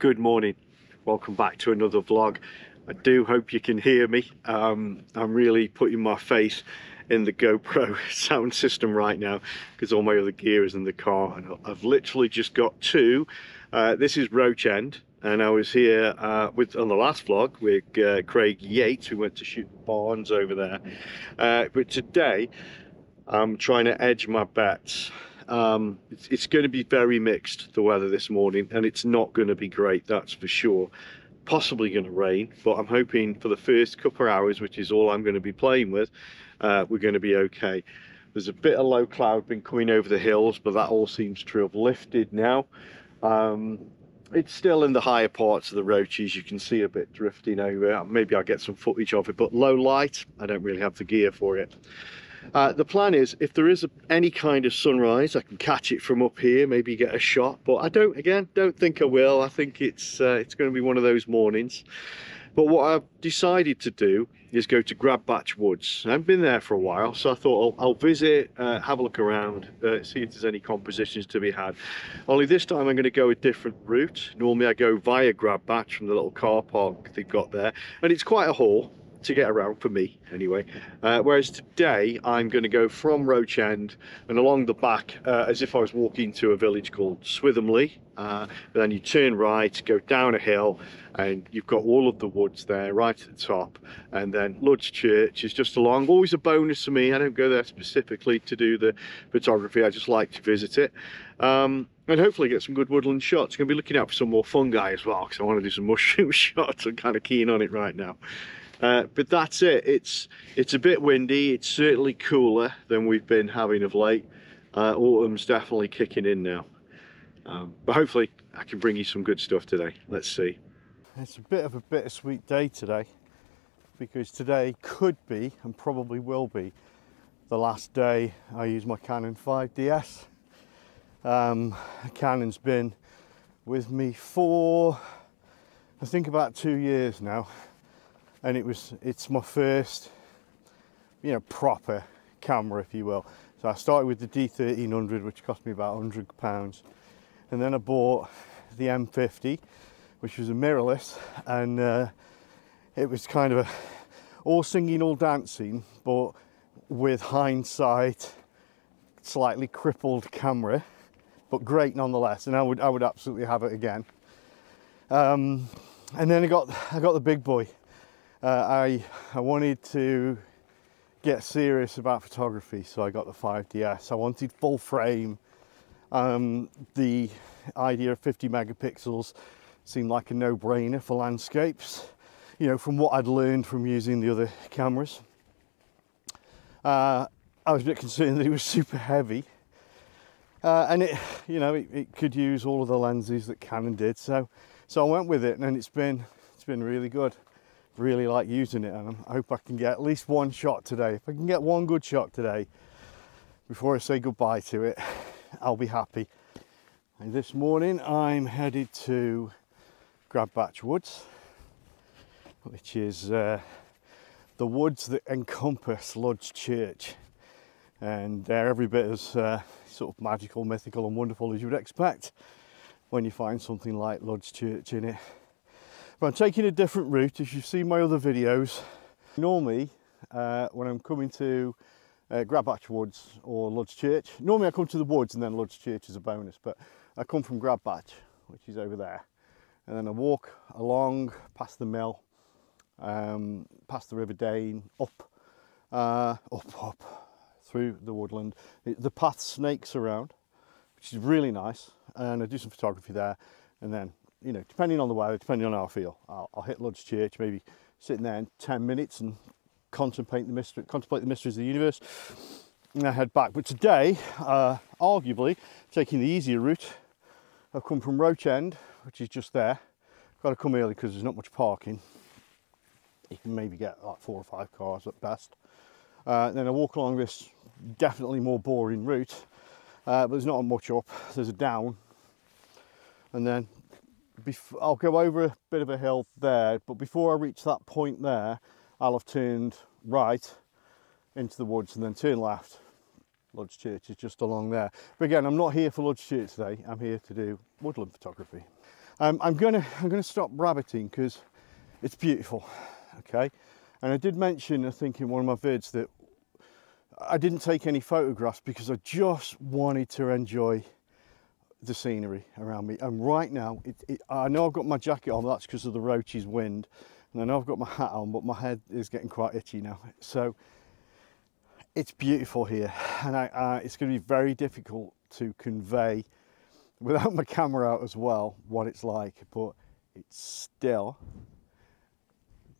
Good morning, welcome back to another vlog. I do hope you can hear me. I'm really putting my face in the GoPro sound system right now because all my other gear is in the car, and I've literally just got to this is Roach End, and I was here on the last vlog with Craig Yates. We went to shoot the barns over there, but today I'm trying to edge my bets. It's going to be very mixed, the weather this morning, and it's not going to be great, that's for sure. Possibly going to rain, but I'm hoping for the first couple of hours, which is all I'm going to be playing with, we're going to be okay. There's a bit of low cloud been coming over the hills, but that all seems to have lifted now. It's still in the higher parts of the Roaches. You can see a bit drifting over. Maybe I'll get some footage of it, but low light, I don't really have the gear for it. The plan is, if there is any kind of sunrise, I can catch it from up here, maybe get a shot, but I don't think I will. I think it's going to be one of those mornings. But what I've decided to do is go to Gradbach Woods. I haven't been there for a while, so I thought I'll visit, have a look around, see if there's any compositions to be had. Only this time I'm going to go a different route. Normally I go via Gradbach from the little car park they've got there, and it's quite a haul to get around for me anyway, whereas today I'm going to go from Roach End and along the back as if I was walking to a village called Swithamley. Then you turn right, go down a hill, and you've got all of the woods there right at the top, and then Lud's Church is just along. Always a bonus for me. I don't go there specifically to do the photography, I just like to visit it, and hopefully get some good woodland shots. I'm going to be looking out for some more fungi as well, because I want to do some mushroom shots. I'm kind of keen on it right now. But that's it. It's a bit windy. It's certainly cooler than we've been having of late. Autumn's definitely kicking in now. But hopefully I can bring you some good stuff today. Let's see. It's a bit of a bittersweet day today, because today could be, and probably will be, the last day I use my Canon 5DS. Canon's been with me for, I think, about 2 years now. And it's my first, proper camera, if you will. So I started with the D1300, which cost me about £100, and then I bought the M50, which was a mirrorless, and it was kind of a all singing, all dancing, but with hindsight, slightly crippled camera, but great nonetheless. And I would absolutely have it again. And then I got the big boy. I wanted to get serious about photography, so I got the 5DS. I wanted full frame. The idea of 50 megapixels seemed like a no-brainer for landscapes, from what I'd learned from using the other cameras. I was a bit concerned that it was super heavy, and it could use all of the lenses that Canon did, so I went with it, and it's been really good. Really like using it, and I hope I can get at least one shot today. If I can get one good shot today before I say goodbye to it, I'll be happy. And this morning I'm headed to Gradbach Woods, which is the woods that encompass Lud's Church, and they're every bit as sort of magical, mythical and wonderful as you would expect when you find something like Lud's Church in it. But I'm taking a different route. As you've seen my other videos, normally when I'm coming to Gradbach Woods or Lud's Church, normally I come to the woods and then Lud's Church is a bonus, but I come from Gradbach, which is over there, and then I walk along past the mill, past the River Dane, up through the woodland. The path snakes around, which is really nice, and I do some photography there, and then, depending on the weather, depending on how I feel, I'll hit Lud's Church, maybe sitting there in 10 minutes and contemplate the mysteries of the universe, and I head back. But today, arguably, taking the easier route, I've come from Roach End, which is just there. Got to come early because there's not much parking. You can maybe get like 4 or 5 cars at best. Then I walk along this definitely more boring route, but there's not much up. There's a down, and then I'll go over a bit of a hill there, but before I reach that point there, I'll have turned right into the woods and then turn left. Lud's Church is just along there. But again, I'm not here for Lud's Church today. I'm here to do woodland photography. I'm gonna stop rabbiting because it's beautiful, okay? And I did mention, I think in one of my vids, that I didn't take any photographs because I just wanted to enjoy the scenery around me. And right now, I know I've got my jacket on, that's because of the roaches wind, and I know I've got my hat on, but my head is getting quite itchy now. So it's beautiful here, and it's going to be very difficult to convey without my camera out as well what it's like, but it's still,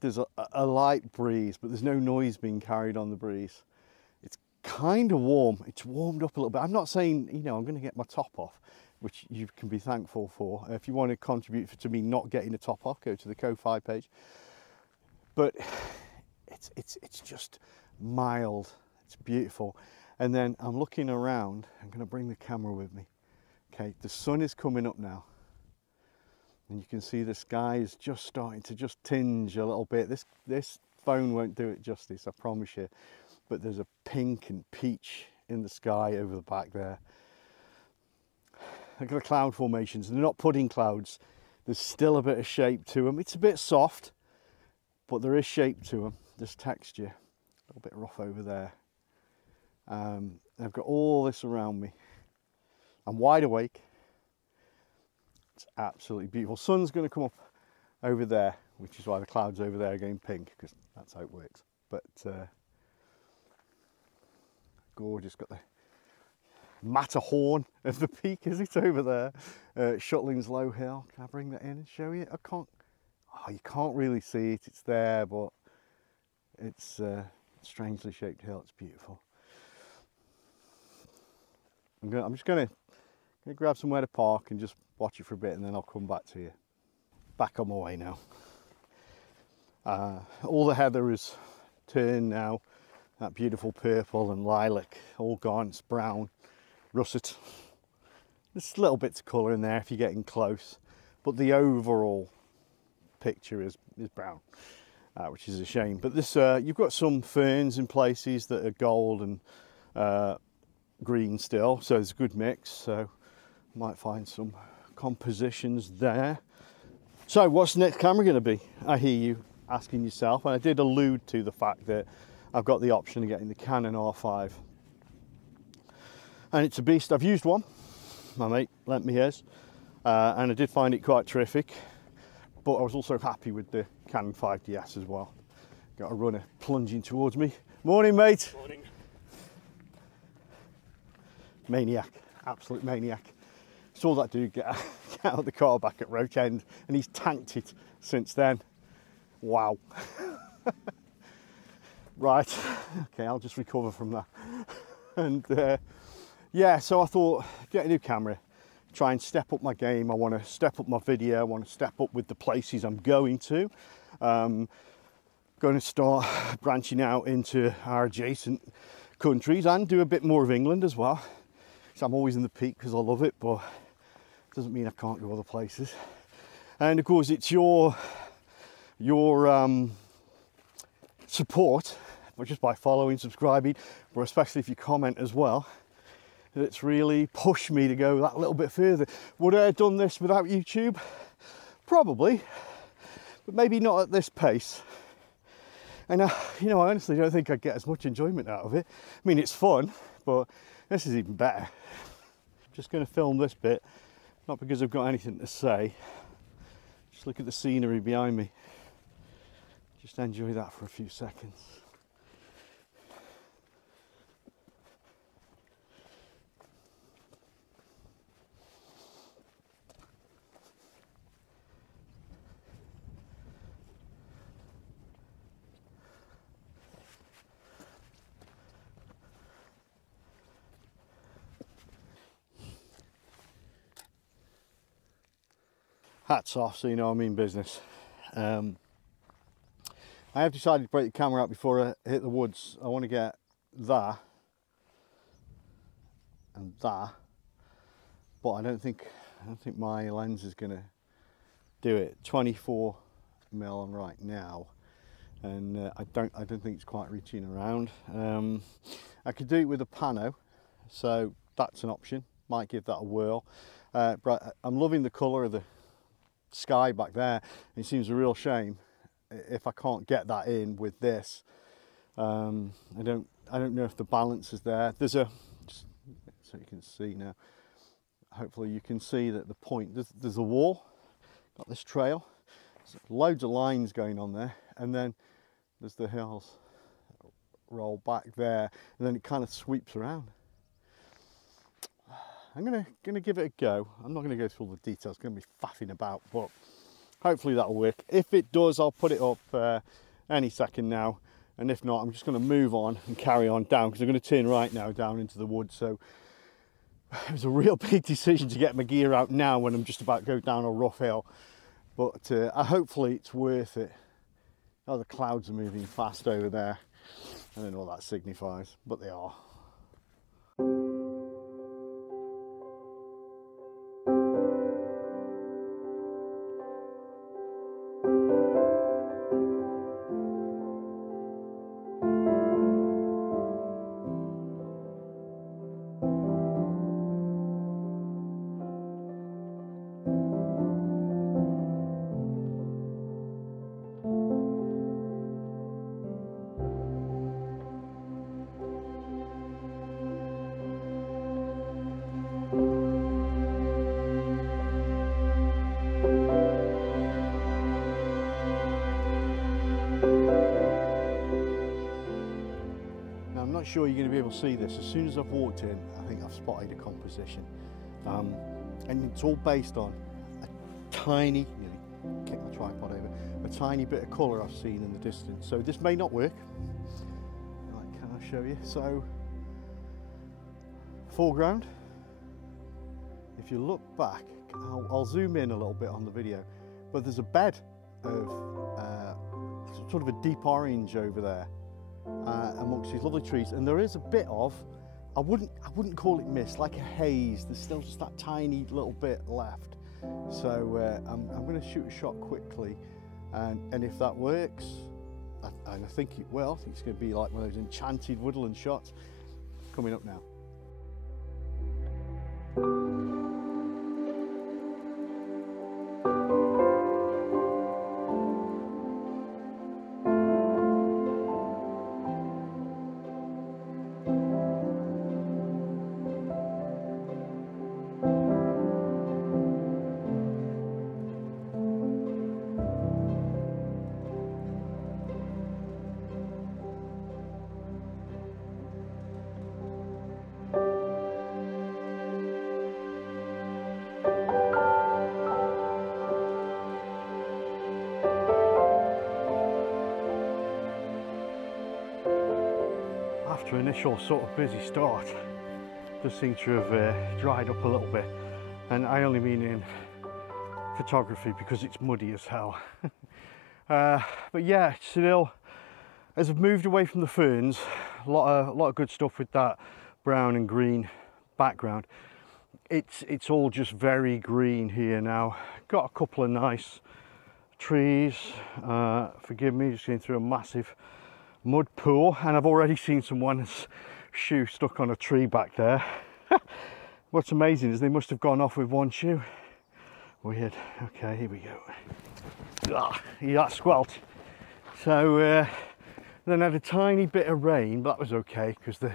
there's a light breeze, but there's no noise being carried on the breeze. It's kind of warm. It's warmed up a little bit. I'm not saying, you know, I'm going to get my top off, which you can be thankful for. If you want to contribute to me not getting the top off, go to the Ko-Fi page. But it's just mild. It's beautiful. And then I'm looking around. I'm going to bring the camera with me. Okay, the sun is coming up now. And you can see the sky is just starting to just tinge a little bit. This phone won't do it justice, I promise you. But there's a pink and peach in the sky over the back there. Look at the cloud formations. They're not pudding clouds. There's still a bit of shape to them. It's a bit soft, but there is shape to them. There's texture. A little bit rough over there. I've got all this around me. I'm wide awake. It's absolutely beautiful. Sun's going to come up over there, which is why the clouds over there are going pink, because that's how it works. But gorgeous. Got the Matterhorn of the peak, is it, over there? Shutling's Low Hill. Can I bring that in and show you? I can't. Oh, you can't really see it. It's there, but it's a strangely shaped hill. It's beautiful. I'm just going to grab somewhere to park and just watch it for a bit, and then I'll come back to you. Back on my way now. All the heather is turned now. That beautiful purple and lilac, all gone. It's brown, russet. There's little bits of colour in there if you're getting close, but the overall picture is brown, which is a shame. But this, you've got some ferns in places that are gold and green still, so it's a good mix. So might find some compositions there. So what's the next camera going to be? I hear you asking yourself, and I did allude to the fact that I've got the option of getting the Canon R5, and it's a beast. I've used one, my mate lent me his, and I did find it quite terrific, but I was also happy with the Canon 5DS as well. Got a runner plunging towards me. Morning, mate. Morning. Maniac, absolute maniac. Saw that dude get out of the car back at Roach End, and he's tanked it since then. Wow. Right, okay, I'll just recover from that. And yeah, so I thought, get a new camera, try and step up my game. I want to step up my video. I want to step up with the places I'm going to. Going to start branching out into our adjacent countries and do a bit more of England as well. So I'm always in the peak because I love it, but it doesn't mean I can't go other places. And of course, it's your support, but just by following, subscribing, but especially if you comment as well, it's really pushed me to go that little bit further. Would I have done this without YouTube? Probably, but maybe not at this pace. And you know, I honestly don't think I'd get as much enjoyment out of it. I mean, it's fun, but this is even better. I'm just going to film this bit, not because I've got anything to say. Just look at the scenery behind me. Just enjoy that for a few seconds. Hats off, so you know I mean business. I have decided to break the camera out before I hit the woods. I want to get that and that, but I don't think my lens is going to do it. 24mm on right now, and I don't think it's quite reaching around. I could do it with a pano, so that's an option. Might give that a whirl. But I'm loving the colour of sky back there. It seems a real shame if I can't get that in with this. I don't know if the balance is there. There's a, just so you can see now, hopefully you can see that the point, there's a wall, got this trail, there's loads of lines going on there, and then there's the hills roll back there, and then it kind of sweeps around. I'm gonna give it a go. I'm not gonna go through all the details, it's gonna be faffing about, but hopefully that'll work. If it does, I'll put it up any second now, and if not, I'm just gonna move on and carry on down, because I'm gonna turn right now down into the woods. So it was a real big decision to get my gear out now when I'm just about to go down a rough hill, but hopefully it's worth it. Oh, the clouds are moving fast over there. I don't know what that signifies, but they are. I'm not sure you're going to be able to see this. As soon as I've walked in, I think I've spotted a composition, and it's all based on a tiny, nearly kicked my tripod over, a tiny bit of colour I've seen in the distance. So this may not work. Right, can I show you? So foreground, if you look back, I'll zoom in a little bit on the video, but there's a bed of sort of a deep orange over there. Amongst these lovely trees, and there is a bit of, I wouldn't call it mist, like a haze. There's still just that tiny little bit left. So I'm going to shoot a shot quickly, and if that works, and I think it will, I think it's going to be like one of those enchanted woodland shots. Coming up now. After initial sort of busy start, does seem to have dried up a little bit, and I only mean in photography because it's muddy as hell. But yeah, still, as I've moved away from the ferns, a lot of good stuff with that brown and green background. It's all just very green here now. Got a couple of nice trees. Forgive me, just going through a massive mud pool, and I've already seen someone's shoe stuck on a tree back there. What's amazing is they must have gone off with one shoe. Weird. Okay, here we go. Hear that squelch? So then had a tiny bit of rain, but that was okay because the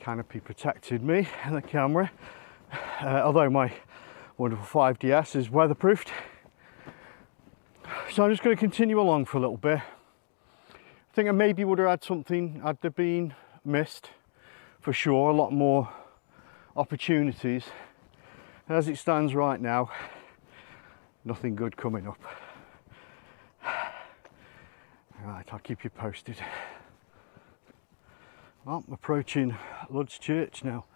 canopy protected me and the camera, although my wonderful 5DS is weatherproofed. So I'm just going to continue along for a little bit. I think I maybe would have had something had there been missed, for sure, a lot more opportunities. As it stands right now, nothing good coming up. Right, I'll keep you posted. Well, I'm approaching Lud's Church now.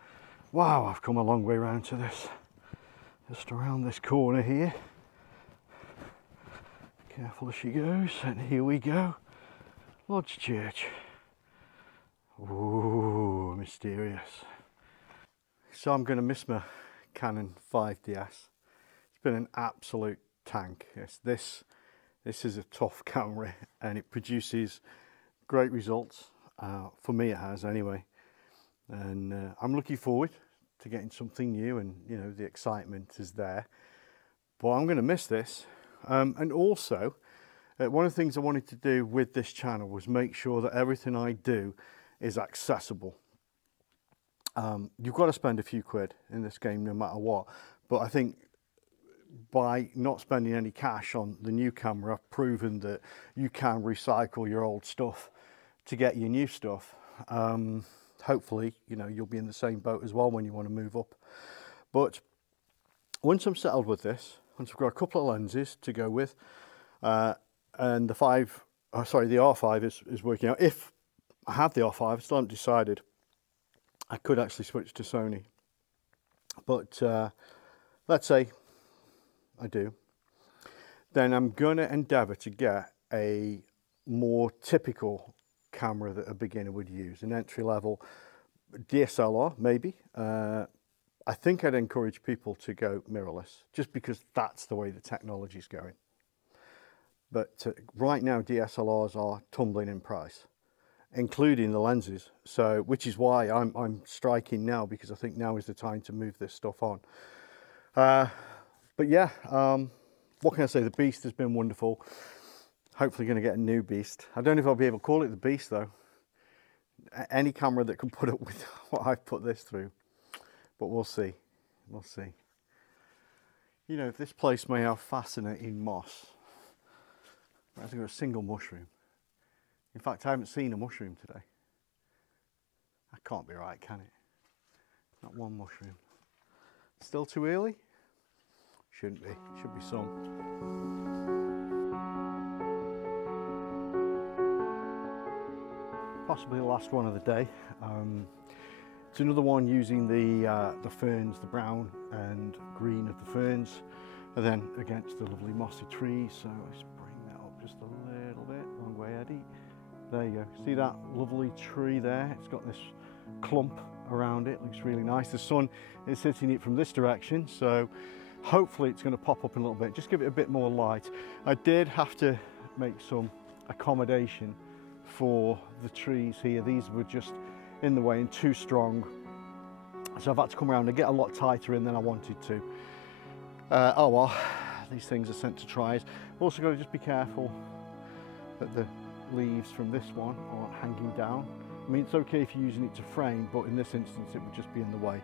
Wow, I've come a long way round to this. Just around this corner here. Careful as she goes, and here we go. Lud's Church. Ooh, mysterious. So I'm going to miss my Canon 5DS. It's been an absolute tank. Yes, this is a tough camera, and it produces great results. For me, it has anyway. And I'm looking forward to getting something new, and you know, the excitement is there. but I'm going to miss this. And also, one of the things I wanted to do with this channel was make sure that everything I do is accessible. You've got to spend a few quid in this game no matter what, but I think by not spending any cash on the new camera, I've proven that you can recycle your old stuff to get your new stuff. Hopefully, you know, you'll be in the same boat as well when you want to move up. But once I'm settled with this, once I've got a couple of lenses to go with, and the R5 is working out. If I have the R5, I still haven't decided. I could actually switch to Sony, but let's say I do, then I'm going to endeavour to get a more typical camera that a beginner would use, an entry-level DSLR maybe. I think I'd encourage people to go mirrorless, just because that's the way the technology is going. But right now DSLRs are tumbling in price, including the lenses, so which is why I'm striking now, because I think now is the time to move this stuff on. But yeah, what can I say? The Beast has been wonderful. Hopefully going to get a new Beast. I don't know if I'll be able to call it the Beast though. Any camera that can put up with what I've put this through, but we'll see. We'll see. You know, this place may have fascinating moss. It hasn't got a single mushroom. In fact, I haven't seen a mushroom today. That can't be right, can it? Not one mushroom. Still too early? Shouldn't be. Should be some. Possibly the last one of the day. It's another one using the ferns, the brown and green of the ferns, and then against the lovely mossy trees. So let's bring that up just a little bit. Wrong way, Eddie. There you go. See that lovely tree there? It's got this clump around it. Looks really nice. The sun is hitting it from this direction, so hopefully it's going to pop up in a little bit. Just give it a bit more light. I did have to make some accommodation for the trees here. These were just in the way and too strong, so I've had to come around and get a lot tighter in than I wanted to. Oh well, these things are sent to tries. Also got to just be careful that the leaves from this one aren't hanging down. I mean, it's okay if you're using it to frame, but in this instance it would just be in the way.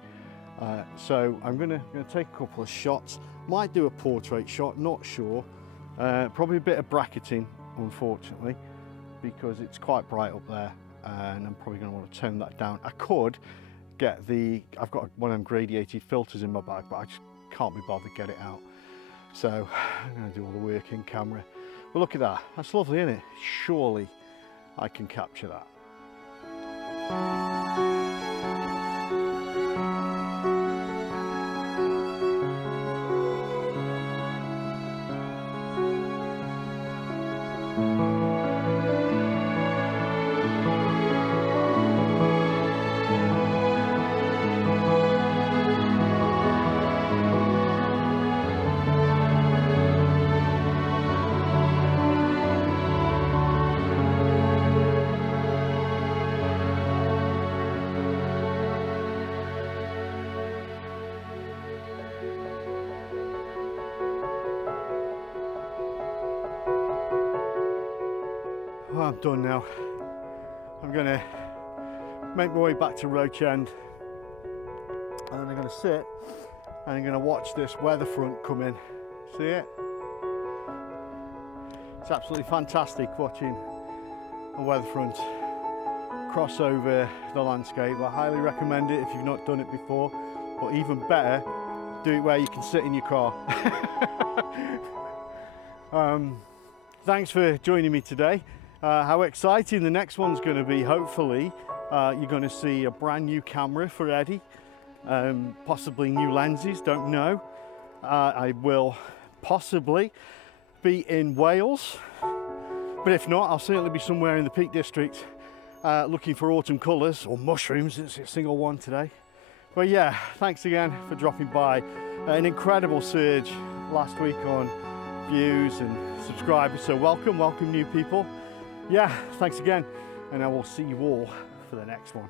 So I'm gonna take a couple of shots. Might do a portrait shot, not sure. Probably a bit of bracketing, unfortunately, because it's quite bright up there, and I'm probably going to want to tone that down. I could get I've got one of them gradiated filters in my bag, but I just can't be bothered to get it out. So I'm going to do all the work in camera. But look at that, that's lovely, isn't it? Surely I can capture that. Well, I'm done now. I'm going to make my way back to Roach End, and I'm going to sit and I'm going to watch this weather front come in. See it? It's absolutely fantastic watching a weather front cross over the landscape. I highly recommend it if you've not done it before, but even better, do it where you can sit in your car. Thanks for joining me today. How exciting the next one's going to be. Hopefully you're going to see a brand new camera for Eddie, possibly new lenses, don't know. I will possibly be in Wales, but if not, I'll certainly be somewhere in the Peak District looking for autumn colours, or mushrooms. It's a single one today. But yeah, thanks again for dropping by. An incredible surge last week on views and subscribers, so welcome new people. Yeah, thanks again, and I will see you all for the next one.